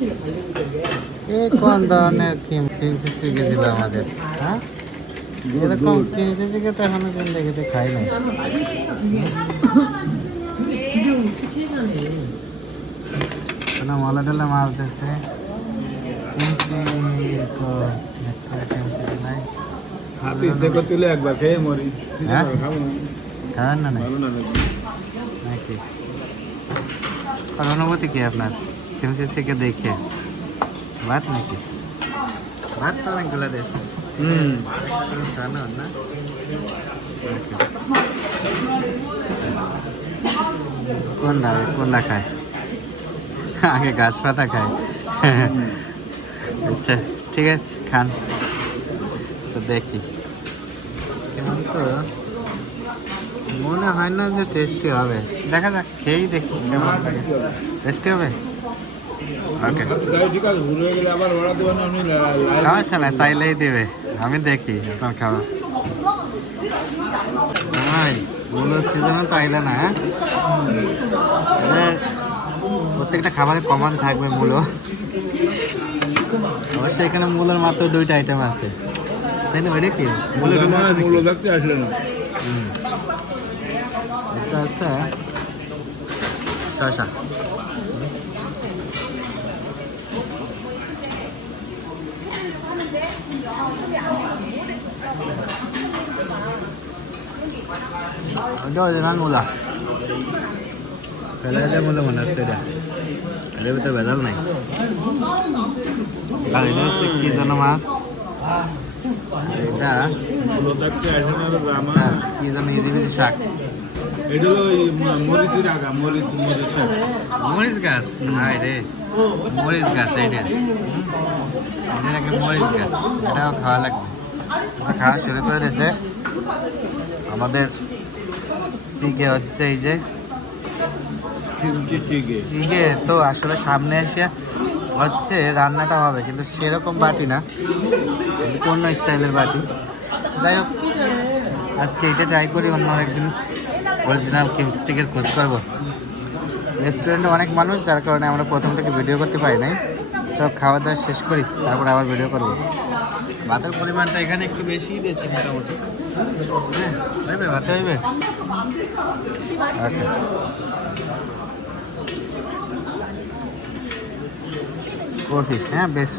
এ কোন ধরনের Kim kimchi শিখে দিল আমাদের হ্যাঁ? এরকম কিমচি শিখে তো এখনও জিন্দগিতে খাই নাই। কোনো মলা টলা দেখো তুলে একবার খেয়ে মরি। হ্যাঁ? খাবেন না না। নাকি? অনুভূতি কি আপনার? কিমচি শিখে দেখে ভাত নাকি ভাত তো অনেকগুলো দিয়েছে হুম সানো না কোনটা কোনটা খায় আগে গাছ পাতা খায় আচ্ছা ঠিক আছে খান তো দেখি কেমন তো মনে হয় না যে টেস্টি হবে। দেখা যাক খেয়েই দেখি কেমন লাগে। টেস্টি হবে? ওকে সমস্যা নাই চাইলেই দেবে। আমি দেখি আপনার খাওয়া ভাই মূলো সিজনে তো আইলে না হ্যাঁ? প্রত্যেকটা খাবারে কমান থাকবে মূলো অবশ্যই এখানে মূলোর মাত্র দুইটা আইটেম আছে। তাই না ওইটা কি? মূলো আমার মূল্য দেখতে আসলে না। হুম এটা আছে শশা ওটা অরিজিনাল মূলা ফেলে গেলে মূল্য মনে হচ্ছে এটা এটার ভিতরে ভেজাল নাই আর এটা হচ্ছে কি যেন মাছ আর এটা এটা ওই মরিচের আগা মরিচ মরিচ মরিচ গাছ? হাই রে। মরিচ গাছ এটা নাকি মরিচ গাছ। এটাও খাওয়া লাগবে। এটা খাওয়া শুরু করে দিয়েছে। আমাদের সিগে হচ্ছে এই যে। সিগে। তো আসলে সামনে এসে হচ্ছে রান্নাটা হবে কিন্তু সেরকম বাটি না। অন্য স্টাইলের বাটি। যাই হোক আজকে এটা ট্রাই করি অন্য একদিন অরিজিনাল কিমচি চিকের খোঁজ করব। রেস্টুরেন্টে অনেক মানুষ, যার কারণে আমরা প্রথম থেকে ভিডিও করতে পারি নাই। সব খাওয়া দাওয়া শেষ করি, তারপর আবার ভিডিও করব। ভাতের পরিমাণটা এখানে একটু বেশি দিয়েছে মোটামুটি। হ্যাঁ ভাতে হইবে? কফি হ্যাঁ বেশ